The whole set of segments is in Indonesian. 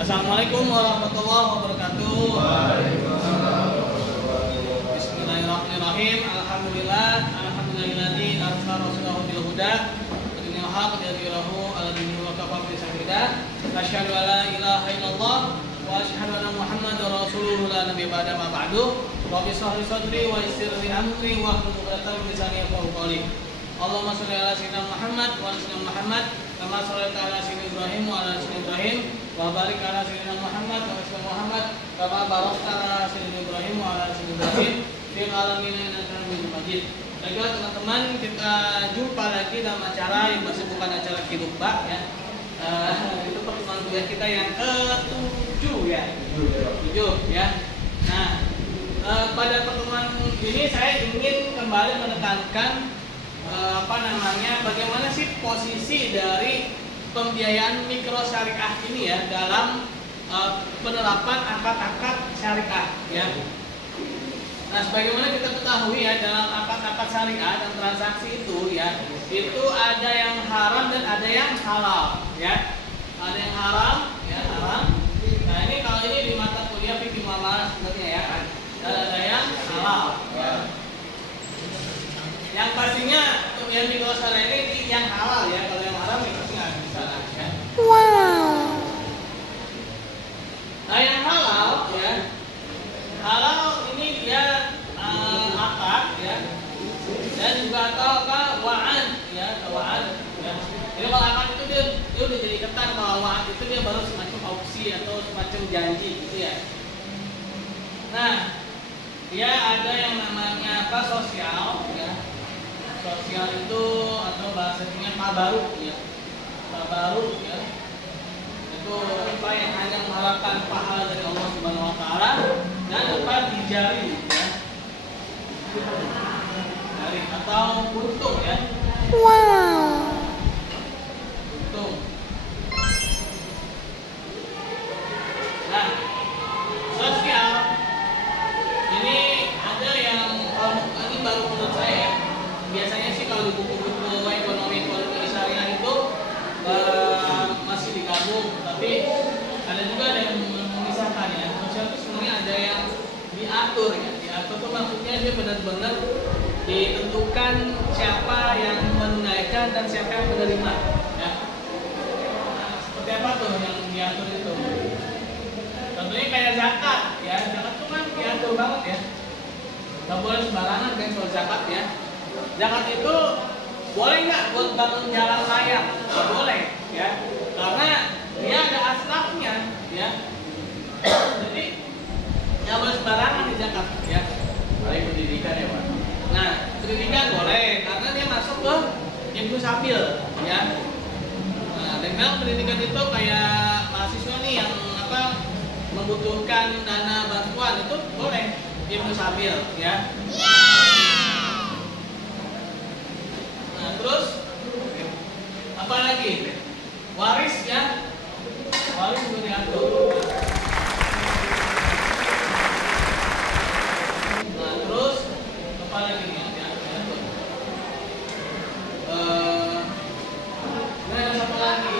Assalamualaikum warahmatullahi wabarakatuh. Bismillahirrahmanirrahim. Alhamdulillahilladzi arsala rasulahu bil huda wa dinil haqq liyudhhirahu 'ala dini wa kafa bi shahida. Asyhadu an la ilaha illallah wa asyhadu anna Muhammadar rasulullah la nabiyya ba'da ma ba'du. Rabbi shrah li sadri wa yassir li amri wa hlul 'uqdatam min lisani yafqahu qawli. Allahumma shalli ala sayyidina Muhammad wa ala sayyidina Muhammad kama shallaita ala sayyidina Ibrahim wa ala sayyidina Ibrahim wa barik ala sayyidina Muhammad wa ala sayyidina Muhammad kama barakta ala sayyidina Ibrahim wa ala sayyidina Ibrahim fil alamin innaka Hamidum Majid. Baiklah teman-teman, kita jumpa lagi dalam acara yang masih bukan acara Kidukba ya. Itu pertemuan kuliah kita yang ke-7 ya. 7 ya. Nah, pada pertemuan ini saya ingin kembali menekankan bagaimana sih posisi dari pembiayaan mikro syariah ini ya dalam penerapan akad-akad syariah ya. Nah, sebagaimana kita ketahui ya, dalam akad-akad syariah dan transaksi itu ya, itu ada yang haram dan ada yang halal ya. Ada yang haram ya, haram. Nah, ini kalau ini di mata kuliah fikih muamalah sebenarnya ya. Dan ada yang halal ya. Yang pastinya untuk yang mikro syariah ini yang halal ya. Kalau yang haram ya pasti nggak bisa lah ya. Wow. Nah, yang halal ya, halal ini dia akad ya, dan juga atau wa'ad ya, wa'ad ya. Jadi kalau akad itu dia udah jadi ketat, kalau wa'ad itu dia baru semacam opsi atau semacam janji gitu ya. Nah, dia ada yang namanya sosial ya. Sosial itu atau bahasanya tabaruk ya. Tabaruk ya. Itu apa yang hanya mengharapkan pahala dari Allah Subhanahu wa taala dan tempat dijari ya. Jari atau untung ya. Wow. Untung. Nah, sosial ini ada yang ini baru menurut saya. Biasanya sih kalau di buku-buku ekonomi syariah itu masih digabung, tapi ada juga yang memisahkan ya. Sosial itu sebenarnya ada yang diatur ya. Diatur itu maksudnya dia benar-benar ditentukan siapa yang menunaikan dan siapa yang menerima ya. Nah, seperti apa tuh yang diatur itu? Tentunya kayak zakat ya. Zakat itu kan diatur banget ya. Gak boleh sembarangan kan soal zakat ya. Zakat itu boleh nggak buat bangun jalan layang? Nggak boleh ya, karena dia ada asrafnya ya. Jadi nggak boleh sembarangan di zakat ya. Baik pendidikan ya Pak. Nah, pendidikan boleh karena dia masuk ke Ibnu Sabil ya. Nah, dengan pendidikan itu kayak mahasiswa nih yang membutuhkan dana bantuan itu boleh Ibnu Sabil ya. Nah, terus apa lagi? Waris ya. Waris juga diatur. Nah, terus apa lagi nih yang diatur? Ada satu lagi.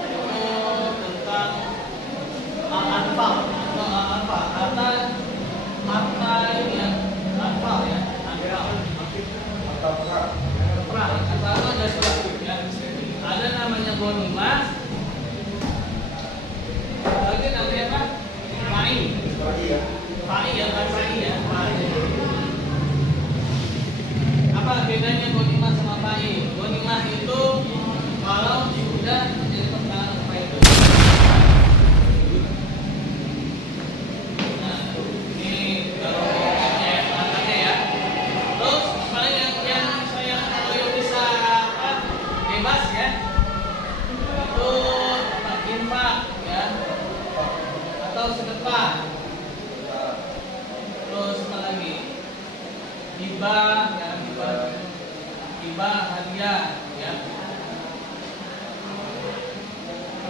Itu tentang al-anfal atau al-anfal. Harta ini ya. Anfal ya. Perang ada suatu ya. Ada namanya ghanimah. Lagi namanya apa? Fai. Fai ya, fai ya, fai. Apa bedanya ghanimah sama fai? Ghanimah itu kalau sudah menjadi pertahanan apa itu? Nah, ini kalau angkanya ya. Terus paling yang saya kalau bisa bebas ya, itu infak ya, atau sedekah. Terus apa lagi? Hibah ya, hibah hadiah ya.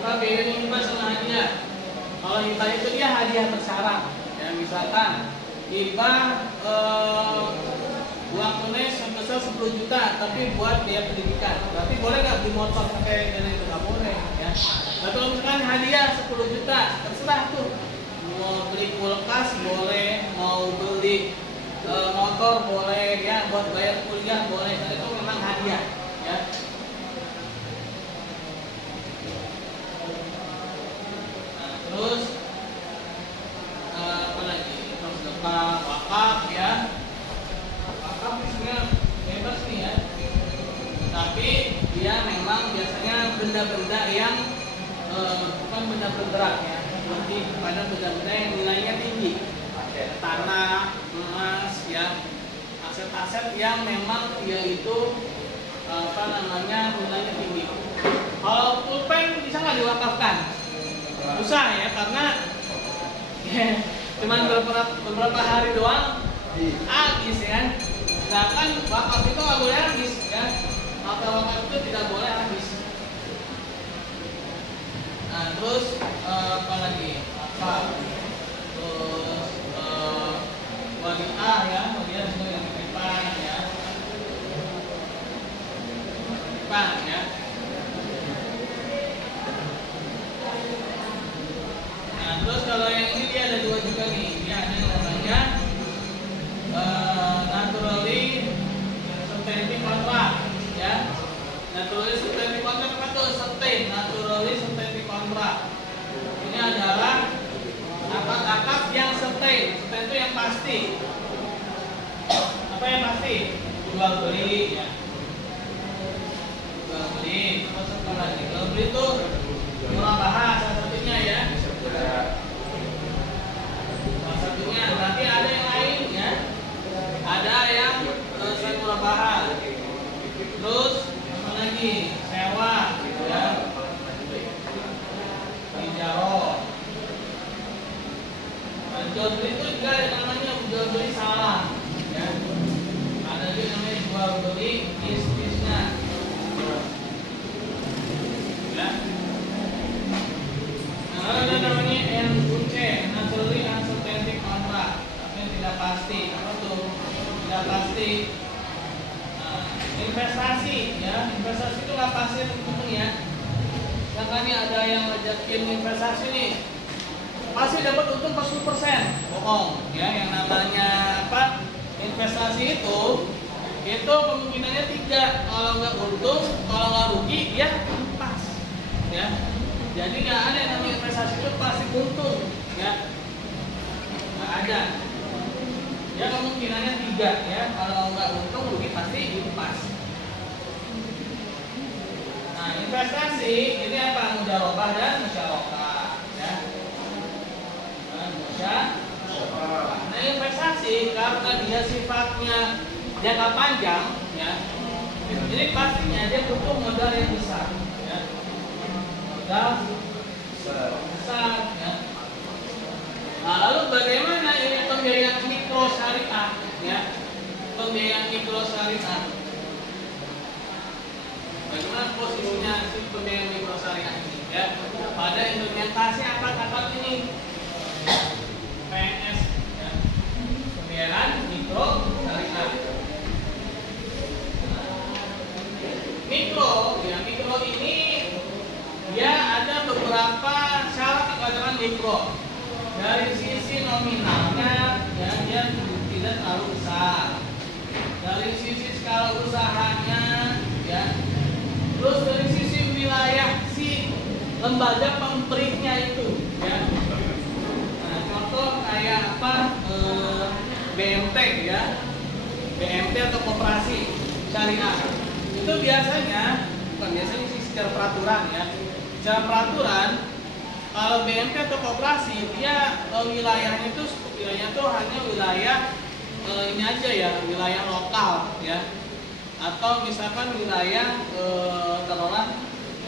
Apa bedanya hibah sama hadiah? Kalau hibah itu dia hadiah bersyarat ya, misalkan hibah uang tunai sebesar misal 10 juta tapi buat biaya pendidikan, berarti boleh nggak beli motor pakai dana itu? Nggak boleh ya. Tapi kalau misalkan hadiah 10 juta, terserah tuh, mau beli kulkas boleh, mau beli motor boleh ya, buat bayar kuliah boleh, dan itu memang hadiah ya. Nah, terus apa lagi? Terus wakaf ya. Wakaf sebenarnya bebas nih ya. Tapi dia memang biasanya benda-benda yang bukan benda bergerak ya, lebih kepada benda-benda yang nilainya tinggi. Tanah, emas ya, aset-aset yang memang dia itu nilainya tinggi. Kalau pulpen bisa nggak diwakafkan? Susah ya, karena cuman beberapa hari doang habis ya kan. Sedangkan wakaf itu nggak boleh habis ya. Maka wakaf itu tidak boleh habis. Nah, terus apa lagi? Terus wadiah ya, wadiah juga yang titipan ya. Titipan ya. Nah, terus kalau yang ini dia ada dua juga nih. Dia ada yang namanya naturally substantive contract ya. Naturally substantive contract apa tuh? Sustain, naturally substantive contract. Ini adalah akad-akad yang sustain. Sustain itu yang pasti. Apa yang pasti? Jual beli ya. Jual beli. Terus apa lagi? Jual beli itu murabahah salah satunya ya. Salah satunya. Berarti ada yang lain ya. Ada yang selain murabahah. Terus apa lagi? Sewa ya. Ijaro. Jual beli itu juga ada namanya jual beli salah ya. Ada juga namanya jual beli bisnisnya ya. Nah, ada namanya NUC, naturally uncertainty contract, tapi yang tidak pasti. Apa tuh? Tidak pasti. Nah, investasi ya, investasi itu nggak pasti teman-teman ya. Makanya ada yang ngajakin investasi nih, pasti dapat untung 40%, bohong ya. Yang namanya apa, investasi itu kemungkinannya 3, kalau nggak untung, kalau nggak rugi ya pas ya. Jadi nggak ada yang namanya investasi itu pasti untung ya, nggak ada ya. Kemungkinannya 3 ya, kalau nggak untung rugi pasti pas. Nah, investasi ini apa? Mudharabah dan musyarakah ya. Nah, investasi karena dia sifatnya jangka panjang ya, jadi pastinya dia butuh modal yang besar ya. Modal besar ya. Nah, lalu bagaimana ini pembiayaan mikro syariah ya? Pembiayaan mikro syariah, bagaimana posisinya si pembiayaan mikro syariah ini ya pada implementasi akad-akad ini? PNS ya. Pembiayaan mikro syariah. Mikro ya, mikro ini dia ada beberapa syarat dikatakan mikro. Dari sisi nominalnya ya, dia tidak terlalu besar. Dari sisi skala usahanya ya, terus dari sisi wilayah si lembaga pemberinya itu ya. Nah, contoh kayak apa, BMT ya, BMT atau koperasi syariah itu biasanya, bukan biasanya sih, secara peraturan ya, secara peraturan kalau BMT atau koperasi dia wilayahnya itu hanya wilayah ini aja ya, wilayah lokal ya, atau misalkan wilayah taruhlah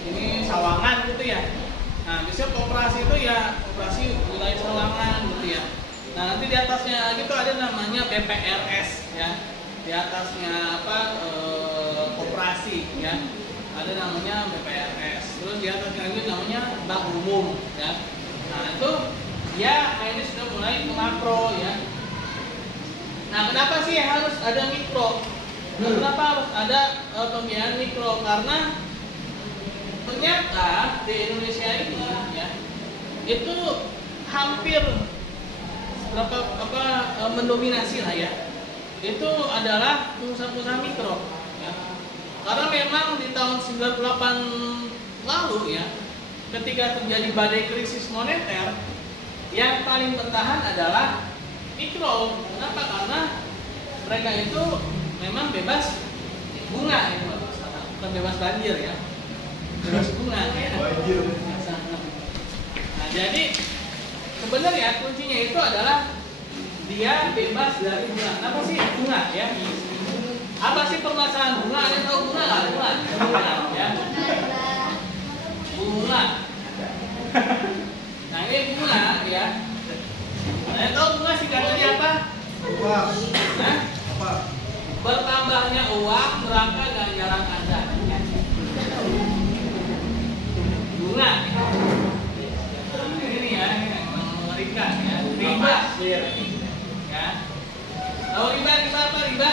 ini Sawangan gitu ya. Nah, biasanya koperasi itu ya koperasi wilayah Sawangan gitu ya. Nah, nanti di atasnya lagi itu ada namanya BPRS ya. Di atasnya apa, koperasi ya, ada namanya BPRS. Terus di atasnya lagi namanya bank umum ya. Nah, itu ya ini sudah mulai ke makro ya. Nah, kenapa sih harus ada mikro? Kenapa harus ada pembiayaan mikro? Karena ternyata di Indonesia ini ya itu hampir mendominasi lah ya. Itu adalah pengusaha-pengusaha mikro. Ya. Karena memang di tahun 98 lalu ya, ketika terjadi badai krisis moneter, yang paling bertahan adalah mikro. Kenapa? Karena mereka itu memang bebas bunga itu, bukan bebas banjir ya, bebas bunga ya. Nah, jadi sebenarnya kuncinya itu adalah dia bebas dari bunga. Apa sih bunga ya? Apa sih permasalahan bunga? Ada yang tahu bunga nggak? Bunga ya. Bunga. Nah ini bunga ya. Ada yang tahu bunga singkatannya apa? Nah, Apa? bertambahnya uang neraka ganjaran Anda. Bunga. Nah, ini nih ya, ini yang mengerikan ya. Riba. Ya. Tahu riba apa riba?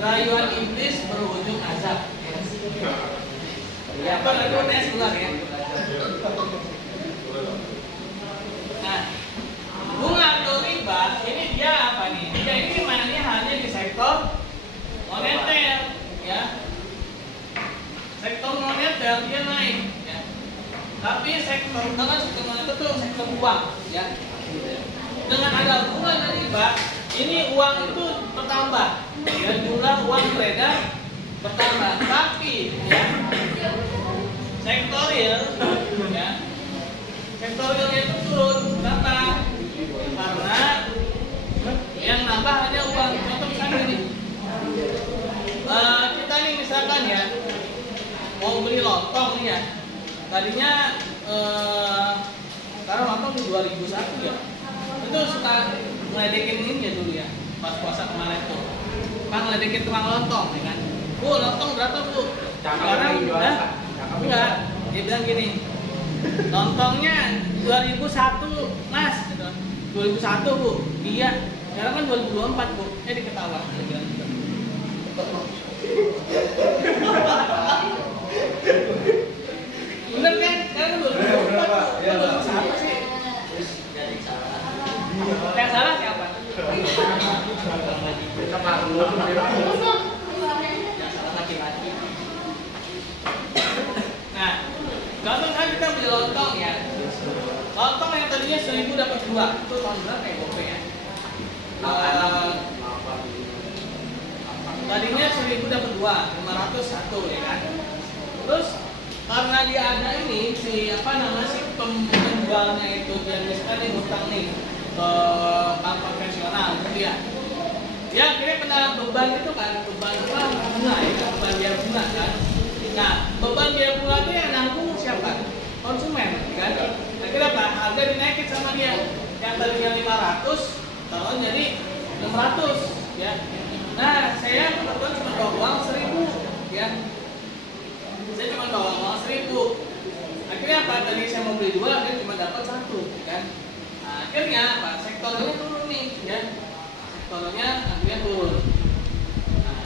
Rayuan iblis berujung azab. Ya, apa lagi tes keluar ya. Nah, bunga atau riba ini dia apa nih? Dia ini mainnya hanya di sektor moneter, ya. Sektor moneter dia naik, ya. Tapi sektor moneter itu sektor uang, ya. Dengan ada bunga dan riba, ini uang itu bertambah, ya, jumlah uang beredar bertambah. Tapi, ya, sektor real, ya, sektor realnya itu turun. Kenapa? Karena yang nambah hanya uang. Contoh misalnya ini, kita nih misalkan ya mau beli lontong nih ya, tadinya sekarang lontong di 2001 ya. Itu suka ngeledekin ini ya dulu ya, pas puasa kemarin tuh. Pak ngeledekin tukang lontong, ya kan? Bu, lontong berapa bu? Sekarang, enggak. Dia bilang gini, lontongnya 2001 mas, gitu. 2001 bu, iya. Sekarang kan 2024 bu, diketawa. Dia bilang gitu. Bener kan? Sekarang kan 2024 bu, 2001 sih. Yang salah siapa? Yang salah laki-laki. Nah, contoh kan kita beli lontong ya. Lontong yang tadinya 1000 dapat 2. Itu tahun berapa ya Bope ya? Tadinya 1000 dapat 2, 501 ya kan. Terus karena dia ada ini si apa namanya si penjualnya itu dia misalnya ngutang nih ke bank konvensional gitu ya. Ya akhirnya kena beban itu kan, beban apa bunga ya, beban biaya bunga kan. Nah, beban biaya bunga itu yang nanggung siapa? Konsumen kan. Akhirnya apa? Harga dinaikin sama dia. Yang tadinya 500 tahun jadi 600 ya. Nah, saya kebetulan cuma bawa uang 1000 ya. Saya cuma bawa uang 1000. Akhirnya apa? Tadi saya mau beli 2, akhirnya cuma dapat 1 kan. Nah, akhirnya apa? Sektornya turun nih ya. Sektornya akhirnya turun. Nah,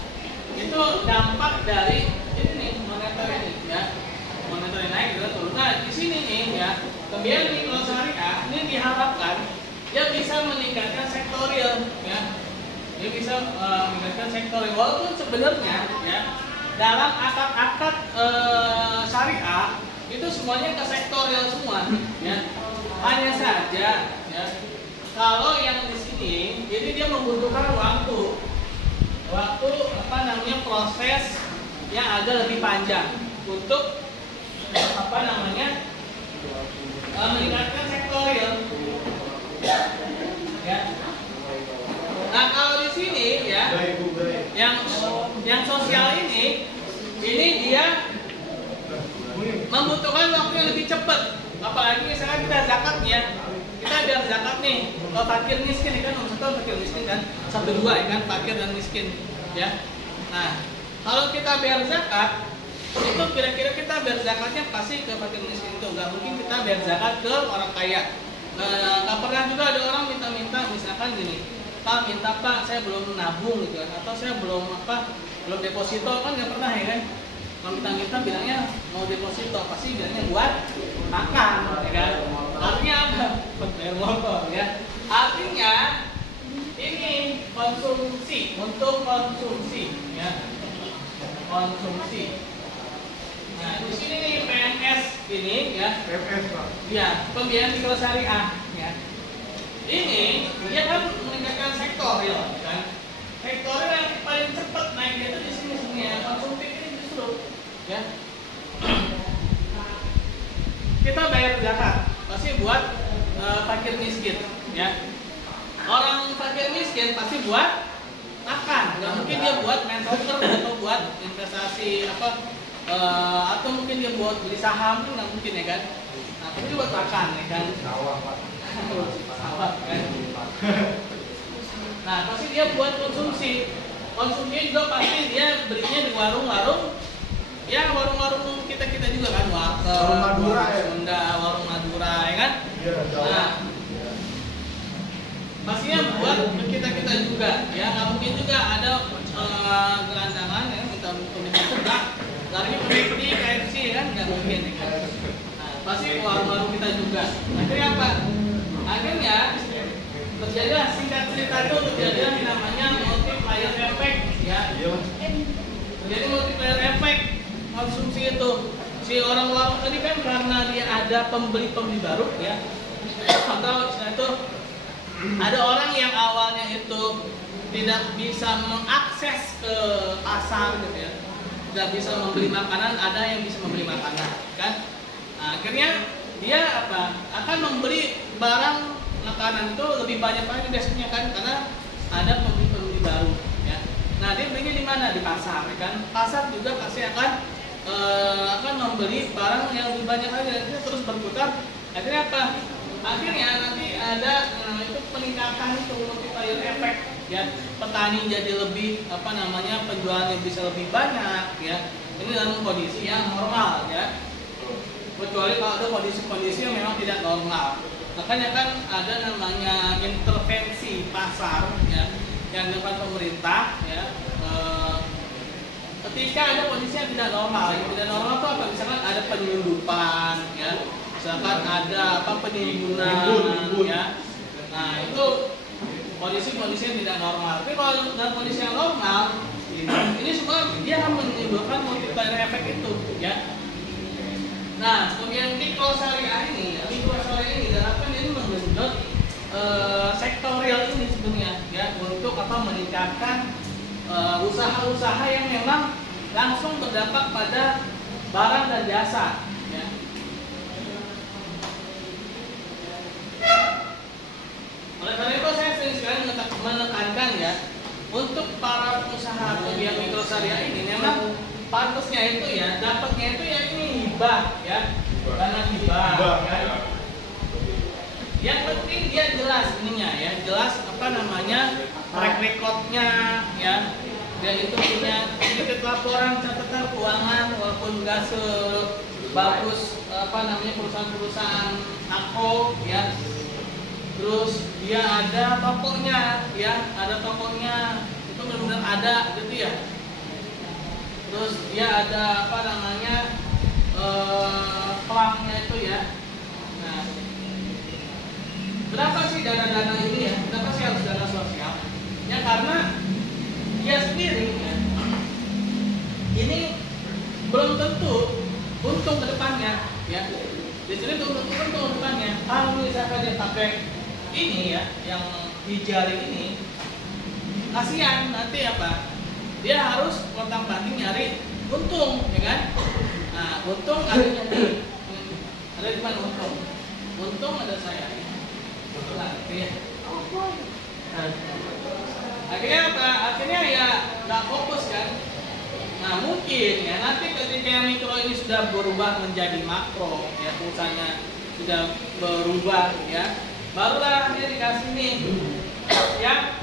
itu dampak dari ini moneter ini ya. Moneter naik juga turun. Nah, di sini nih ya, pembiayaan mikro syariah ini diharapkan dia bisa meningkatkan sektor real ya. Dia bisa meningkatkan sektor real. Walaupun sebenarnya ya dalam akad-akad syariah itu semuanya ke sektor real semua ya. Hanya saja ya kalau yang di sini jadi dia membutuhkan waktu apa namanya proses yang agak lebih panjang untuk apa namanya meningkatkan sektor real ya. Nah kalau di sini ya yang sosial ini dia membutuhkan waktu yang lebih cepat. Apalagi misalnya kita zakat ya, kita biar zakat nih. Kalau fakir miskin kan nomor 1 fakir miskin kan, 1 2 ya kan fakir dan miskin ya. Nah kalau kita biar zakat itu kira-kira kita biar zakatnya pasti ke fakir miskin itu, nggak mungkin kita biar zakat ke orang kaya. Nggak pernah juga ada orang minta-minta misalkan gini, Pak minta Pak, saya belum nabung gitu kan, atau saya belum deposito, kan nggak pernah ya kan. Kalau minta bilangnya mau deposito, pasti bilangnya buat makan ya kan. Artinya apa? Bayar motor ya. Artinya ini konsumsi, untuk konsumsi ya, konsumsi. Nah, di sini nih PNS ini ya. PNS Pak. Ya, pembiayaan mikro syariah ya. Ini dia kan meningkatkan sektor ya kan. Sektor yang paling cepat naiknya itu di sini sebenarnya konsumtif ini justru ya. Kita bayar zakat pasti buat fakir miskin ya. Orang fakir miskin pasti buat makan, nggak mungkin dia buat main poker atau buat investasi atau mungkin dia buat beli saham, itu nggak mungkin ya kan. Nah, tapi dia buat makan ya kan. Sawah Pak. Sawah kan. Nah, pasti dia buat konsumsi. Konsumsinya juga pasti dia belinya di warung-warung. Ya, warung-warung kita juga kan, Warung Madura ya. Sunda, warung Madura ya kan. Iya, Jawa. Nah, pastinya buat kita juga ya, nggak mungkin juga ada gelandangan ya minta sebelah lari pergi KFC kan, nggak mungkin ya kan. Nah, pasti warung-warung kita juga. Akhirnya apa? Akhirnya terjadilah, singkat cerita itu terjadilah yang namanya multiplier effect ya. Jadi multiplier effect konsumsi itu, si orang warung tadi kan karena dia ada pembeli baru ya, atau itu ada orang yang awalnya itu tidak bisa mengakses ke pasar gitu ya, tidak bisa membeli makanan, ada yang bisa membeli makanan kan. Nah, akhirnya dia akan membeli barang makanan itu lebih banyak lagi biasanya kan, karena ada pembeli baru ya. Nah, dia belinya di mana? Di pasar ya kan. Pasar juga pasti akan membeli barang yang lebih banyak lagi, dan itu terus berputar. Akhirnya apa? Akhirnya nanti ada itu peningkatan itu multiplier effect ya. Petani jadi lebih penjualannya bisa lebih banyak ya. Ini dalam kondisi yang normal ya. Kecuali kalau ada kondisi-kondisi yang memang tidak normal. Makanya kan ada namanya intervensi pasar ya, yang dilakukan pemerintah ya. Ketika ada kondisi yang tidak normal, itu apa? Misalkan ada penyelundupan ya. Misalkan ada penimbunan ya. Nah, itu kondisi-kondisi yang tidak normal. Tapi kalau dalam kondisi yang normal, ini semua dia akan menimbulkan multiplier effect itu ya. Nah, kemudian mikro syariah ini diharapkan ini menggenjot sektorial ini sebenarnya ya, untuk meningkatkan usaha-usaha yang memang langsung berdampak pada barang dan jasa ya. Oleh karena itu saya sering sekali menekankan ya, untuk para usaha yang mikro syariah ini memang pantasnya itu ya, dapatnya itu ya ini hibah ya, karena hibah ya. Yang penting dia jelas ininya ya, jelas track recordnya ya, dan itu punya sedikit laporan catatan keuangan, walaupun nggak sebagus perusahaan-perusahaan aku ya. Terus dia ada tokonya ya, ada tokonya itu benar-benar ada gitu ya. Terus dia ada pelangnya itu ya. Nah, berapa sih dana-dana ini ya? Kenapa sih harus dana sosial? Ya karena dia sendiri ya, ini belum tentu untung ke depannya ya. Di sini belum tentu untung ke depannya. Kalau misalkan dia pakai ini ya, yang di jari ini, kasihan nanti dia harus kontang-panting nyari untung ya kan. Nah, untung adanya ada di mana untung? Untung ada saya. Ya. Nah, akhirnya akhirnya ya nggak fokus kan. Nah, mungkin ya nanti ketika mikro ini sudah berubah menjadi makro ya, perusahaannya sudah berubah ya, barulah dia dikasih nih yang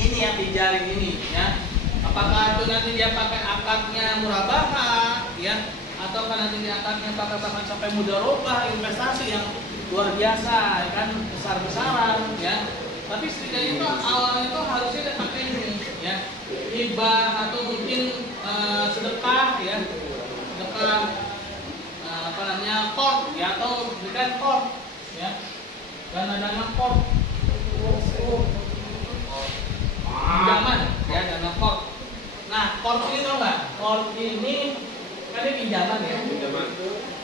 ini yang di jari ini ya. Apakah itu nanti dia pakai akadnya murabahah ya, atau kan nanti dia akadnya pakai bahkan sampai mudharabah, investasi yang luar biasa ya kan, besar-besaran ya. Tapi setidaknya itu awalnya itu harusnya ada pakai ini ya, hibah atau mungkin sedekah ya, sedekah apa namanya qard ya, atau bukan qard ya, dana qard, pinjaman ya, dana qard. Nah qard ini tau nggak? Qard ini kan ini pinjaman ya.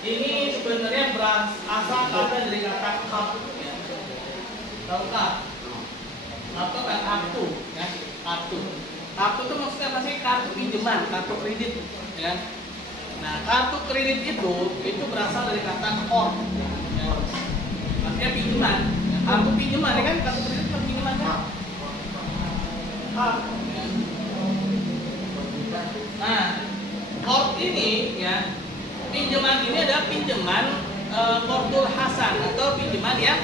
Ini sebenarnya berasal dari kata qard ya. Tahu nggak? Apa kan kartu ya, kartu itu maksudnya apa sih? Kartu pinjaman, kartu kredit ya. Nah kartu kredit itu berasal dari kata qard ya. Artinya pinjaman ya. Kartu pinjaman ya kan, kartu kredit itu pinjaman kan. Ya. Nah qard ini ya, pinjaman ini adalah pinjaman qardul hasan atau pinjaman yang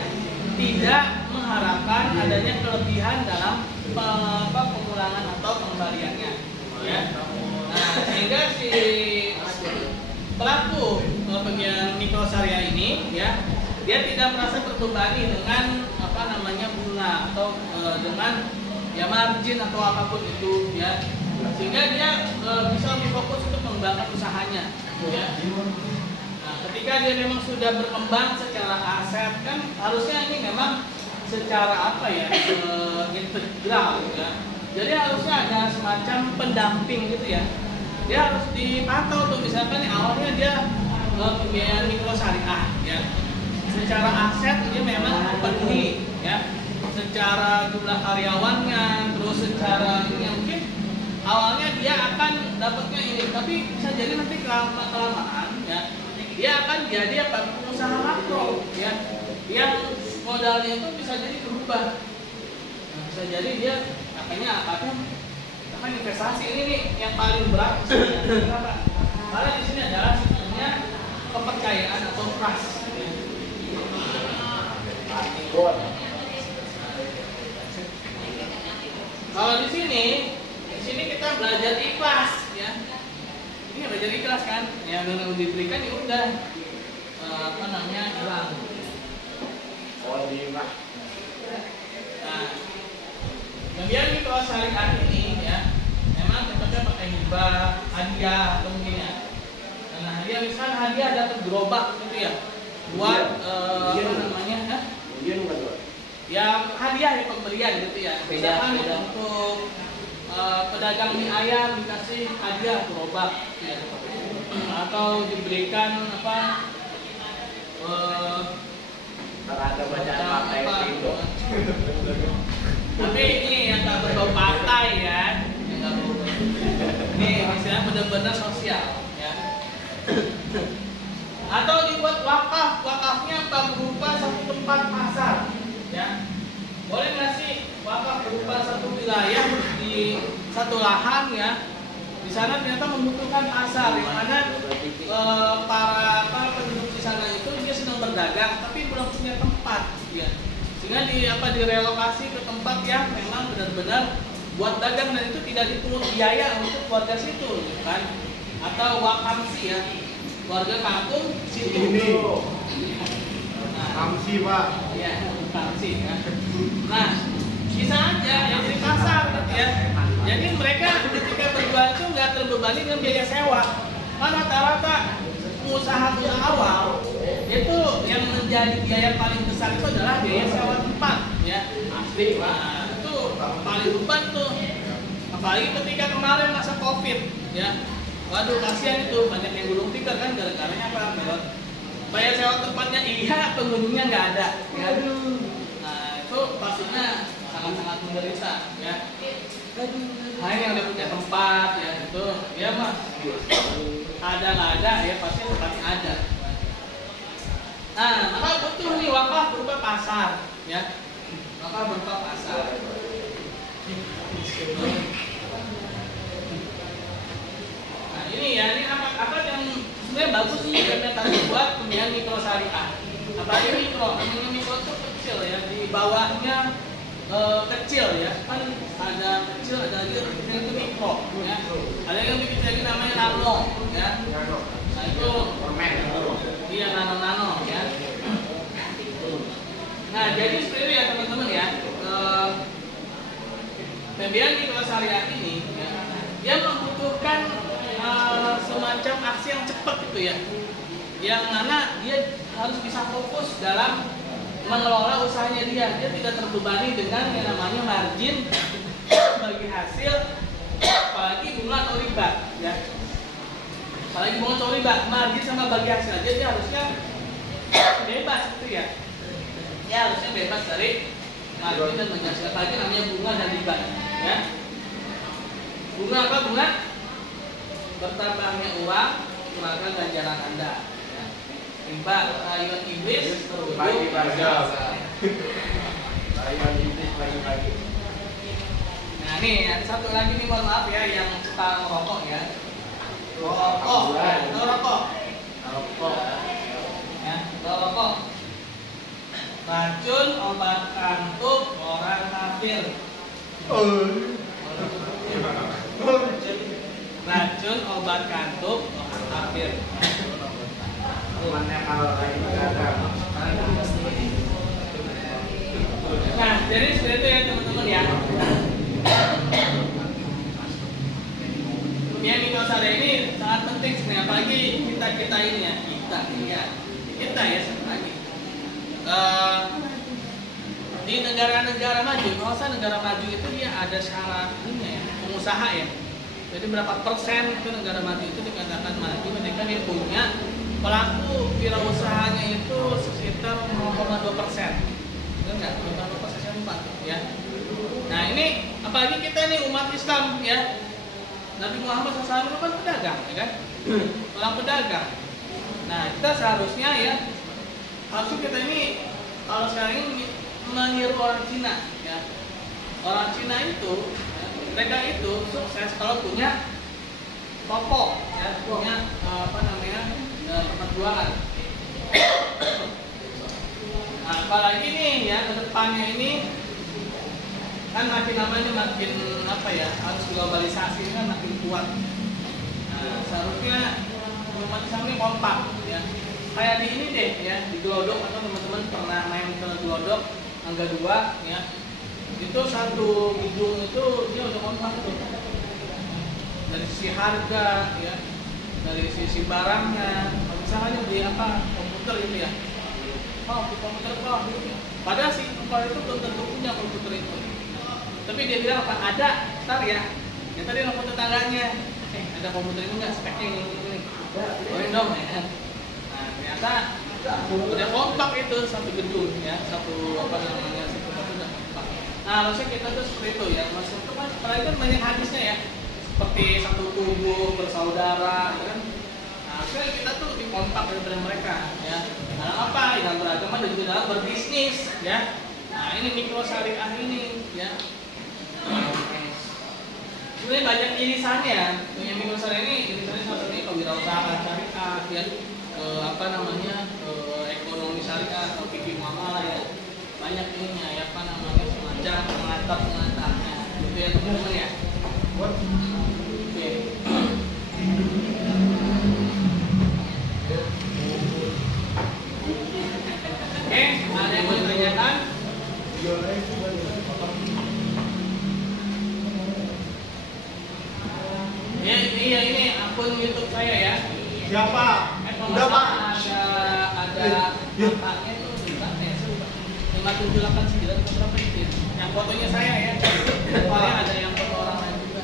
tidak mengharapkan adanya kelebihan dalam pengulangan atau pengembaliannya ya. Nah sehingga si pelaku pembiayaan mikro syariah ini ya, dia tidak merasa terbebani dengan apa namanya bunga atau dengan ya margin atau apapun itu ya, sehingga dia bisa lebih fokus untuk mengembangkan usahanya ya. Nah, ketika dia memang sudah berkembang secara aset kan harusnya ini memang secara apa ya, integral ya. Jadi harusnya ada semacam pendamping gitu ya. Dia harus dipantau tuh, misalkan nih, awalnya dia pembiayaan mikro syariah ya. Secara aset dia memang terpenuhi ya. Secara jumlah karyawannya, terus secara ini mungkin awalnya dia akan dapatnya ini, tapi bisa jadi nanti kelamaan ya, dia akan jadi apa, pengusaha makro ya, yang modalnya itu bisa jadi berubah. Nah, bisa jadi dia makanya apa investasi ini nih yang paling berat sebenarnya. Kenapa? Karena di sini adalah sebenarnya kepercayaan atau trust. Kalau di sini kita belajar ikhlas ya. Ini belajar ikhlas kan? Yang diberikan ya udah apa namanya hilang. Nah, kemudian mikro syariah ini ya, memang cocoknya pakai hibah, hadiah atau mungkin ya. Nah, hadiah misalnya hadiah dapat gerobak gitu ya, buat apa namanya? Ya hadiah ya, pemberian gitu ya. Misalkan untuk pedagang mie ayam dikasih hadiah gerobak ya. Atau diberikan apa? Ada banyak partai itu. Tapi ini yang tak berbau partai ya. Ini misalnya benar-benar sosial ya. Atau dibuat wakafnya berupa satu tempat pasar ya. Boleh nggak sih wakaf berupa satu wilayah di satu lahan ya, di sana ternyata membutuhkan pasar, di mana para penduduk di sana itu dia sedang berdagang tapi belum punya tempat ya, sehingga direlokasi ke tempat yang memang benar-benar buat dagang dan itu tidak dipungut biaya untuk warga situ gitu kan. Atau wakamsi ya, warga kampung situ ini. Kamsi Pak. Ya, kamsi ya. Nah, bisa aja yang di pasar gitu ya. Jadi mereka ketika berjualan itu nggak terbebani dengan biaya sewa. Karena rata-rata usaha awal itu yang menjadi biaya paling besar itu adalah biaya sewa tempat ya. Asli. Nah, itu paling beban tuh. Apalagi ketika kemarin masa Covid ya. Waduh, kasihan itu, banyak yang gulung tikar kan gara-garanya apa? Bayar sewa tempatnya iya, pengunjungnya nggak ada. Ya. Nah, itu pastinya sangat-sangat menderita ya. Nah, ini yang udah punya tempat ya itu, ya mas, ada nggak ada ya pasti tempatnya ada. Nah, maka butuh nih wakaf berupa pasar ya, wakaf berupa pasar. Nah ini ya, ini apa yang sebenarnya bagus nih implementasi buat pembiayaan mikro syariah. Apalagi mikro, namanya mikro itu kecil ya, di bawahnya kecil ya, kan ada kecil, ada lagi yang itu mikro ya, ada yang lebih kecil lagi namanya nano ya. Nah itu iya nano ya. Nah jadi seperti itu ya teman-teman ya, Kemudian di kelas syariah ini ya, dia membutuhkan semacam aksi yang cepat gitu ya, yang mana dia harus bisa fokus dalam mengelola usahanya dia tidak terbebani dengan yang namanya margin bagi hasil, apalagi bunga atau riba ya, apalagi bunga atau riba, margin sama bagi hasil aja dia harusnya bebas gitu ya, dia harusnya bebas dari margin dan bagi hasil, apalagi namanya bunga dan riba ya. Bunga apa? Bunga bertambahnya uang maka ganjaran Anda ya. Riba rayuan iblis Bagi berujung rayuan iblis bagi-bagi. Nah nih ada satu lagi nih, mohon maaf ya, yang suka merokok ya. Rokok ya, rokok racun obat kantuk orang kafir. Racun obat kantuk orang kafir. Mana kalau lagi begadang. Nah, jadi seperti itu ya teman-teman ya. Ya mikrosadar ini sangat penting sebenarnya, apalagi kita ini ya, kita ya lagi. Di negara-negara maju, kalau negara maju itu dia ada syaratnya ya, pengusaha ya. Jadi berapa persen itu negara maju itu dikatakan maju ketika dia punya pelaku wirausahanya itu sekitar 0,2%. Enggak, 0,4 ya. Nah ini apalagi kita nih umat Islam ya. Nabi Muhammad SAW itu kan pedagang, ya kan? Orang pedagang. Nah kita seharusnya ya, harusnya kita ini kalau sekarang ini meniru orang Cina ya. Orang Cina itu ya, mereka itu sukses kalau punya toko ya, punya tempat jualan. Nah, apalagi nih ya ke depannya ini kan makin lama ini makin harus globalisasi kan makin kuat. Nah, seharusnya umat Islam ini kompak ya. Kayak di ini deh ya, di Glodok, atau teman-teman pernah main ke Glodok Angga 2 ya. Itu satu gedung itu dia udah kompak tuh. Dari sisi harga ya, dari sisi barangnya, misalnya beli komputer gitu ya. Komputer gitu ya. Padahal si komputer itu belum tentu punya komputer itu. Tapi dia bilang ada, ntar ya. Yang tadi nelfon tetangganya, ada komputer itu nggak speknya ini. Boleh dong ya. Nah ternyata udah kompak itu satu gedung ya, satu udah kompak. Nah harusnya kita tuh seperti itu ya, maksud itu kan apalagi kan banyak hadisnya ya, seperti satu tubuh bersaudara ya kan. Nah harusnya kita tuh lebih kompak daripada mereka ya. Dalam apa? Dalam beragama dan juga dalam berbisnis ya. Nah ini mikro syariah ini ya. Sebenarnya banyak irisannya. Yang mikro syariah ini irisannya salah satunya kewirausahaan syariah ya, ekonomi syariah atau fikih muamalah ya. Banyak ininya ya, semacam pengantar-pengantarnya gitu ya teman-teman ya. Oke. Oke, ada yang mau ditanyakan? Ya ini akun YouTube saya ya. Siapa? Udah Pak. Ada angkanya itu berapa ya? 578 berapa itu? Yang fotonya saya ya. Soalnya ada yang foto orang lain juga.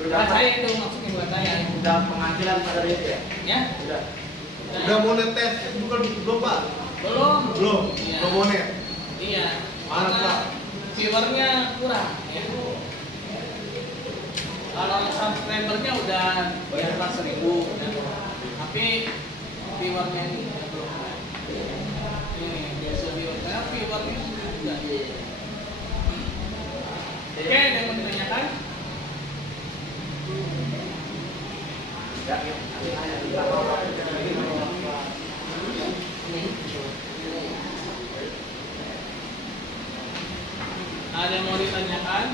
Bukan saya itu maksudnya, bukan saya. Udah penghasilan pada itu ya? Ya? Udah mau netes bukan belum Pak? Belum. Iya. Belum mau net. Iya. Mana, Pak? Viewernya kurang ya. Kalau subscribernya udah di atas 1000 ya. Tapi viewernya ini belum. Ini biasa viewernya enggak. Oke, ada yang mau ditanyakan? Ada yang mau ditanyakan?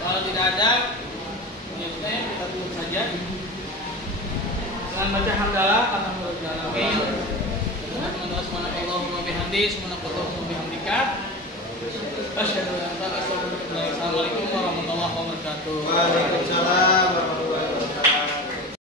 Kalau tidak ada, ya sudah ya, kita tutup saja. Dengan baca hamdalah, alhamdulillah. Subhanallah, subhanallah, bihamdi, subhanallah, bihamdika. Asyhadu an la ilaha illallah. Assalamualaikum warahmatullahi wabarakatuh. Waalaikumsalam warahmatullahi wabarakatuh.